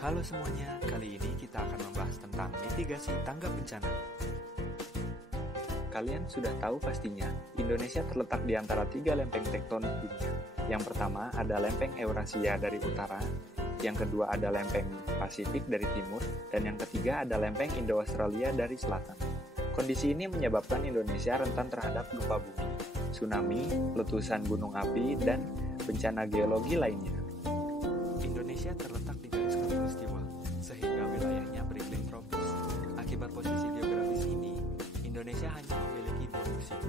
Halo semuanya, kali ini kita akan membahas tentang mitigasi tanggap bencana. Kalian sudah tahu pastinya, Indonesia terletak di antara 3 lempeng tektonik dunia. Yang pertama ada lempeng Eurasia dari utara, yang kedua ada lempeng Pasifik dari timur, dan yang ketiga ada lempeng Indo-Australia dari selatan. Kondisi ini menyebabkan Indonesia rentan terhadap gempa bumi, tsunami, letusan gunung api, dan bencana geologi lainnya. Indonesia terletak di garis khatulistiwa, sehingga wilayahnya beriklim tropis. Akibat posisi geografis ini, Indonesia hanya memiliki 2 musim,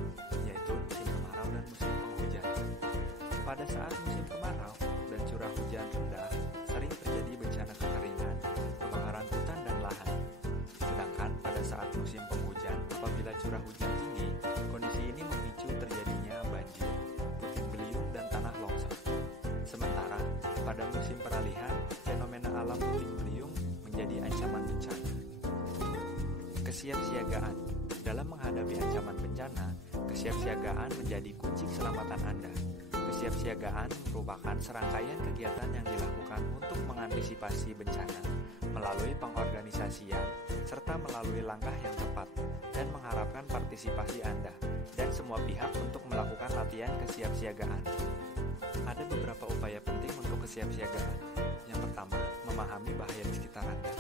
yaitu musim kemarau dan musim penghujan. Pada saat musim kemarau dan curah hujan rendah, sering terjadi bencana kekeringan, kebakaran hutan dan lahan. Sedangkan pada saat musim penghujan, apabila curah hujan tinggi, kondisi ini memicu terjadinya banjir, puting beliung dan tanah longsor. Sementara pada musim peralihan, fenomena alam puting beliung menjadi ancaman bencana. Kesiapsiagaan. Dalam menghadapi ancaman bencana, kesiapsiagaan menjadi kunci keselamatan Anda. Kesiapsiagaan merupakan serangkaian kegiatan yang dilakukan untuk mengantisipasi bencana melalui pengorganisasian serta melalui langkah yang tepat dan mengharapkan partisipasi Anda dan semua pihak untuk melakukan latihan kesiapsiagaan. Ada beberapa upaya penting untuk kesiapsiagaan. Yang pertama, memahami bahaya di sekitar Anda.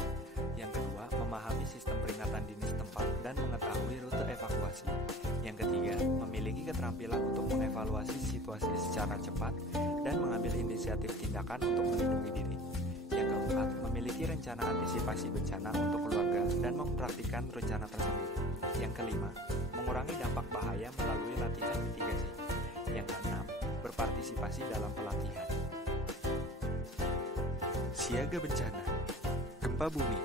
Yang kedua, memahami sistem peringatan dini setempat dan mengetahui rute evakuasi. Yang ketiga, memiliki keterampilan untuk mengevaluasi situasi secara cepat dan mengambil inisiatif tindakan untuk melindungi diri. Yang keempat, memiliki rencana antisipasi bencana untuk keluarga dan mempraktikkan rencana tersebut. Yang kelima, mengurangi dampak bahaya melalui latihan mitigasi. Yang keenam, berpartisipasi dalam pelatihan. Siaga bencana. Gempa bumi.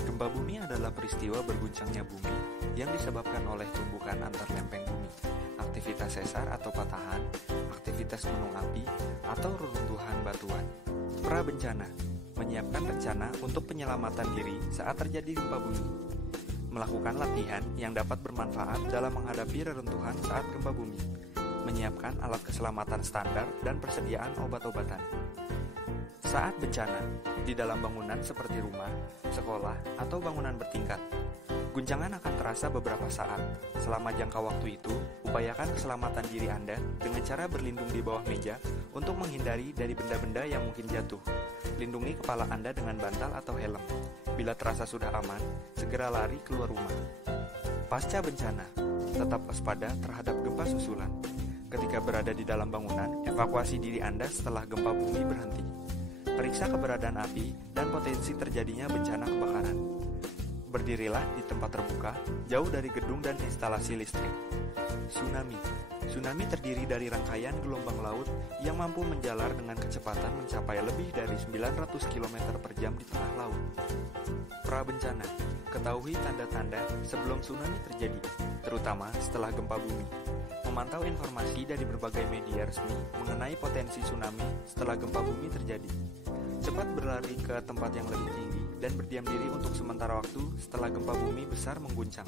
Gempa bumi adalah peristiwa berguncangnya bumi yang disebabkan oleh tumbukan antar lempeng bumi, aktivitas sesar atau patahan, aktivitas gunung api, atau reruntuhan batuan. Prabencana. Menyiapkan rencana untuk penyelamatan diri saat terjadi gempa bumi. Melakukan latihan yang dapat bermanfaat dalam menghadapi reruntuhan saat gempa bumi. Menyiapkan alat keselamatan standar dan persediaan obat-obatan. Saat bencana, di dalam bangunan seperti rumah, sekolah, atau bangunan bertingkat, guncangan akan terasa beberapa saat. Selama jangka waktu itu, upayakan keselamatan diri Anda dengan cara berlindung di bawah meja untuk menghindari dari benda-benda yang mungkin jatuh. Lindungi kepala Anda dengan bantal atau helm. Bila terasa sudah aman, segera lari keluar rumah. Pasca bencana, tetap waspada terhadap gempa susulan. Ketika berada di dalam bangunan, evakuasi diri Anda setelah gempa bumi berhenti. Periksa keberadaan api dan potensi terjadinya bencana kebakaran. Berdirilah di tempat terbuka, jauh dari gedung dan instalasi listrik. Tsunami. Tsunami terdiri dari rangkaian gelombang laut yang mampu menjalar dengan kecepatan mencapai lebih dari 900 km per jam di tengah laut. Prabencana. Ketahui tanda-tanda sebelum tsunami terjadi, terutama setelah gempa bumi. Memantau informasi dari berbagai media resmi mengenai potensi tsunami setelah gempa bumi terjadi. Cepat berlari ke tempat yang lebih tinggi dan berdiam diri untuk sementara waktu setelah gempa bumi besar mengguncang.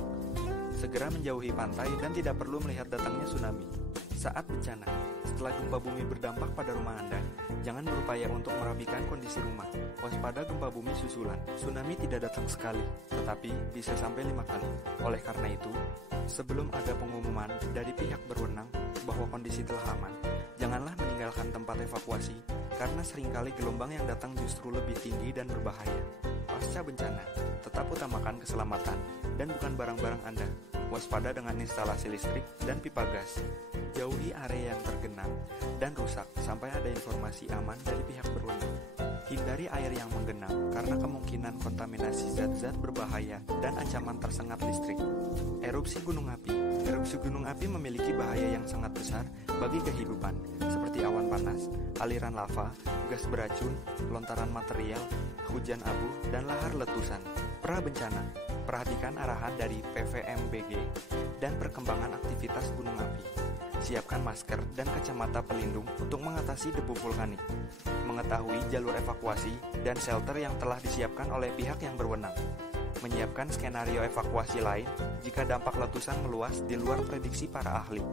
Segera menjauhi pantai dan tidak perlu melihat datangnya tsunami. Saat bencana, setelah gempa bumi berdampak pada rumah Anda, jangan berupaya untuk merapikan kondisi rumah. Waspada gempa bumi susulan. Tsunami tidak datang sekali, tetapi bisa sampai 5 kali. Oleh karena itu, sebelum ada pengumuman dari pihak berwenang bahwa kondisi telah aman, janganlah meninggalkan tempat evakuasi karena seringkali gelombang yang datang justru lebih tinggi dan berbahaya. Pasca bencana, tetap utamakan keselamatan dan bukan barang-barang Anda. Waspada dengan instalasi listrik dan pipa gas. Jauhi area yang tergenang dan rusak sampai ada informasi aman dari pihak berwenang. Hindari air yang menggenang karena kemungkinan kontaminasi zat-zat berbahaya dan ancaman tersengat listrik. Erupsi gunung api. Erupsi gunung api memiliki bahaya yang sangat besar bagi kehidupan, seperti awan panas, aliran lava, gas beracun, lontaran material, hujan abu, dan lahar letusan. Prabencana. Perhatikan arahan dari PVMBG dan perkembangan aktivitas gunung api. Siapkan masker dan kacamata pelindung untuk mengatasi debu vulkanik. Mengetahui jalur evakuasi dan shelter yang telah disiapkan oleh pihak yang berwenang. Menyiapkan skenario evakuasi lain jika dampak letusan meluas di luar prediksi para ahli.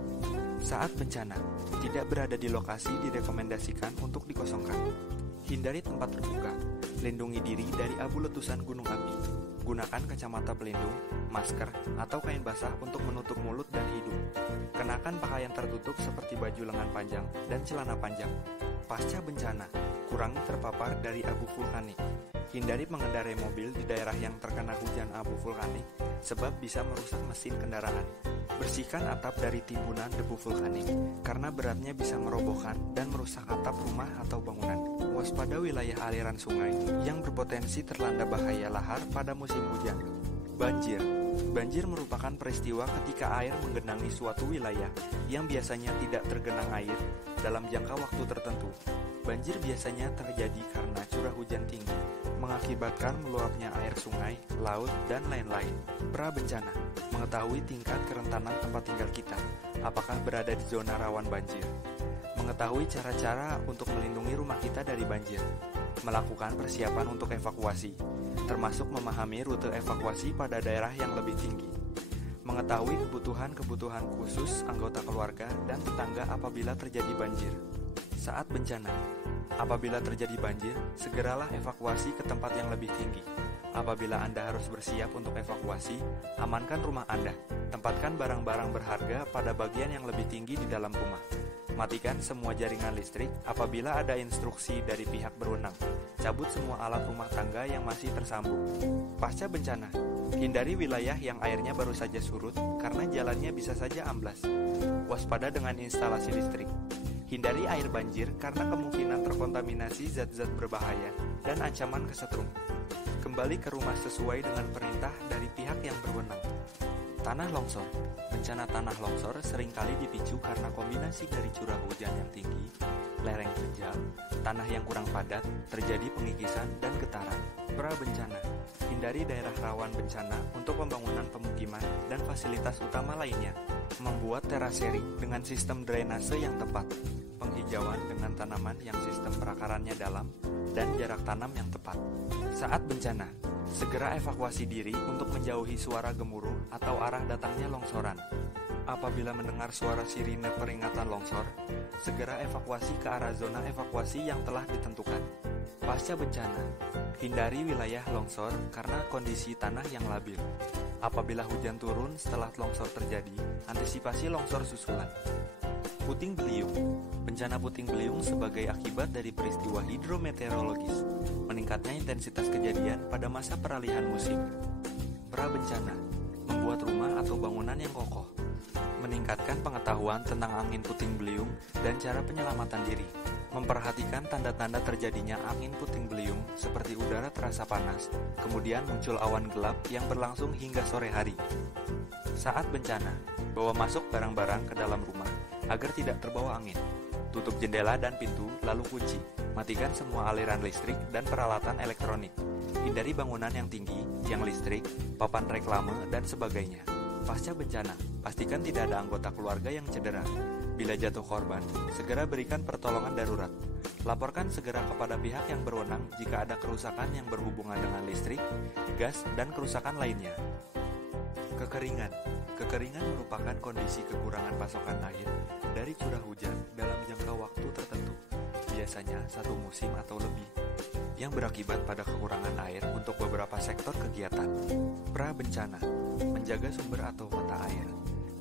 Saat bencana, tidak berada di lokasi direkomendasikan untuk dikosongkan. Hindari tempat terbuka. Lindungi diri dari abu letusan gunung api. Gunakan kacamata pelindung, masker, atau kain basah untuk menutup mulut dan hidung. Kenakan pakaian tertutup seperti baju lengan panjang dan celana panjang. Pasca bencana, kurangi terpapar dari abu vulkanik. Hindari mengendarai mobil di daerah yang terkena hujan abu vulkanik, sebab bisa merusak mesin kendaraan. Bersihkan atap dari timbunan debu vulkanik, karena beratnya bisa merobohkan dan merusak atap rumah atau bangunan. Waspada wilayah aliran sungai yang berpotensi terlanda bahaya lahar pada musim hujan. Banjir. Banjir merupakan peristiwa ketika air menggenangi suatu wilayah yang biasanya tidak tergenang air dalam jangka waktu tertentu. Banjir biasanya terjadi karena curah hujan tinggi, mengakibatkan meluapnya air sungai, laut, dan lain-lain. Pra-bencana. Mengetahui tingkat kerentanan tempat tinggal kita, apakah berada di zona rawan banjir. Mengetahui cara-cara untuk melindungi rumah kita dari banjir. Melakukan persiapan untuk evakuasi, termasuk memahami rute evakuasi pada daerah yang lebih tinggi. Mengetahui kebutuhan-kebutuhan khusus anggota keluarga dan tetangga apabila terjadi banjir. Saat bencana, apabila terjadi banjir, segeralah evakuasi ke tempat yang lebih tinggi. Apabila Anda harus bersiap untuk evakuasi, amankan rumah Anda. Tempatkan barang-barang berharga pada bagian yang lebih tinggi di dalam rumah. Matikan semua jaringan listrik apabila ada instruksi dari pihak berwenang. Cabut semua alat rumah tangga yang masih tersambung. Pasca bencana, hindari wilayah yang airnya baru saja surut karena jalannya bisa saja amblas. Waspada dengan instalasi listrik. Hindari air banjir karena kemungkinan terkontaminasi zat-zat berbahaya dan ancaman kesetrum. Kembali ke rumah sesuai dengan perintah dari pihak yang berwenang. Tanah longsor. Bencana tanah longsor seringkali dipicu karena kombinasi dari curah hujan yang tinggi, lereng terjal, tanah yang kurang padat, terjadi pengikisan dan getaran. Pra-bencana. Hindari daerah rawan bencana untuk pembangunan pemukiman dan fasilitas utama lainnya. Membuat terasering dengan sistem drainase yang tepat. Penghijauan dengan tanaman yang sistem perakarannya dalam dan jarak tanam yang tepat. Saat bencana, segera evakuasi diri untuk menjauhi suara gemuruh atau arah datangnya longsoran. Apabila mendengar suara sirine peringatan longsor, segera evakuasi ke arah zona evakuasi yang telah ditentukan. Pasca bencana, hindari wilayah longsor karena kondisi tanah yang labil. Apabila hujan turun setelah longsor terjadi, antisipasi longsor susulan. Puting beliung. Bencana puting beliung sebagai akibat dari peristiwa hidrometeorologis, meningkatnya intensitas kejadian pada masa peralihan musim. Pra-bencana. Membuat rumah atau bangunan yang kokoh. Meningkatkan pengetahuan tentang angin puting beliung dan cara penyelamatan diri. Memperhatikan tanda-tanda terjadinya angin puting beliung seperti udara terasa panas, kemudian muncul awan gelap yang berlangsung hingga sore hari. Saat bencana, bawa masuk barang-barang ke dalam rumah agar tidak terbawa angin. Tutup jendela dan pintu, lalu kunci. Matikan semua aliran listrik dan peralatan elektronik. Hindari bangunan yang tinggi, yang listrik, papan reklame, dan sebagainya. Pasca bencana, pastikan tidak ada anggota keluarga yang cedera. Bila jatuh korban, segera berikan pertolongan darurat. Laporkan segera kepada pihak yang berwenang jika ada kerusakan yang berhubungan dengan listrik, gas, dan kerusakan lainnya. Kekeringan. Kekeringan merupakan kondisi kekurangan pasokan air dari curah hujan dalam jangka waktu tertentu, biasanya satu musim atau lebih, yang berakibat pada kekurangan air untuk beberapa sektor kegiatan. Pra-bencana. Menjaga sumber atau mata air.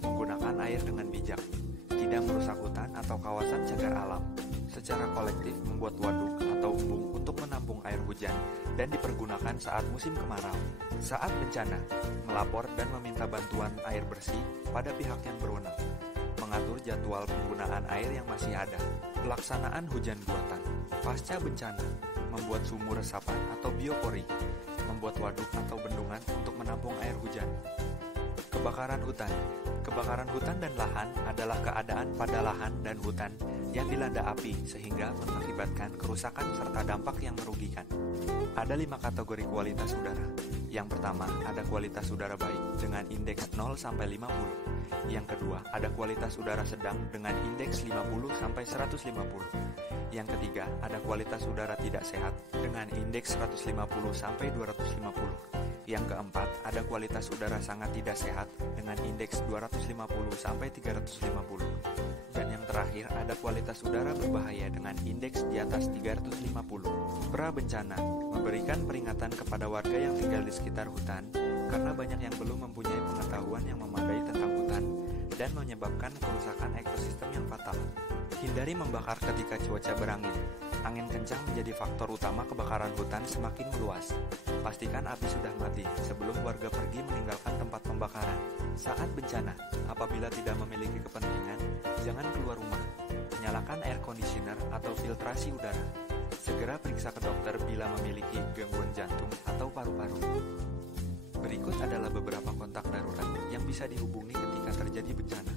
Menggunakan air dengan bijak. Tidak merusak hutan atau kawasan cagar alam. Secara kolektif membuat waduk atau embung untuk menampung air hujan dan dipergunakan saat musim kemarau. Saat bencana, melapor dan meminta bantuan air bersih pada pihak yang berwenang. Mengatur jadwal penggunaan air yang masih ada. Pelaksanaan hujan buatan. Pasca bencana, membuat sumur resapan atau biopori. Membuat waduk atau bendungan untuk menampung air hujan. Kebakaran hutan. Kebakaran hutan dan lahan adalah keadaan pada lahan dan hutan yang dilanda api sehingga mengakibatkan kerusakan serta dampak yang merugikan. Ada 5 kategori kualitas udara. Yang pertama, ada kualitas udara baik dengan indeks 0 sampai 50. Yang kedua, ada kualitas udara sedang dengan indeks 50 sampai 150. Yang ketiga, ada kualitas udara tidak sehat dengan indeks 150 sampai 250. Yang keempat, ada kualitas udara sangat tidak sehat dengan indeks 250 sampai 350. Dan yang terakhir, ada kualitas udara berbahaya dengan indeks di atas 350. Pra-bencana memberikan peringatan kepada warga yang tinggal di sekitar hutan karena banyak yang belum mempunyai pengetahuan yang memadai tentang hutan dan menyebabkan kerusakan ekosistem yang fatal. Hindari membakar ketika cuaca berangin. Angin kencang menjadi faktor utama kebakaran hutan semakin meluas. Pastikan api sudah mati sebelum warga pergi meninggalkan tempat pembakaran. Saat bencana, apabila tidak memiliki kepentingan, jangan keluar rumah. Nyalakan air conditioner atau filtrasi udara. Segera periksa ke dokter bila memiliki gangguan jantung atau paru-paru. Berikut adalah beberapa kontak darurat yang bisa dihubungi ketika terjadi bencana.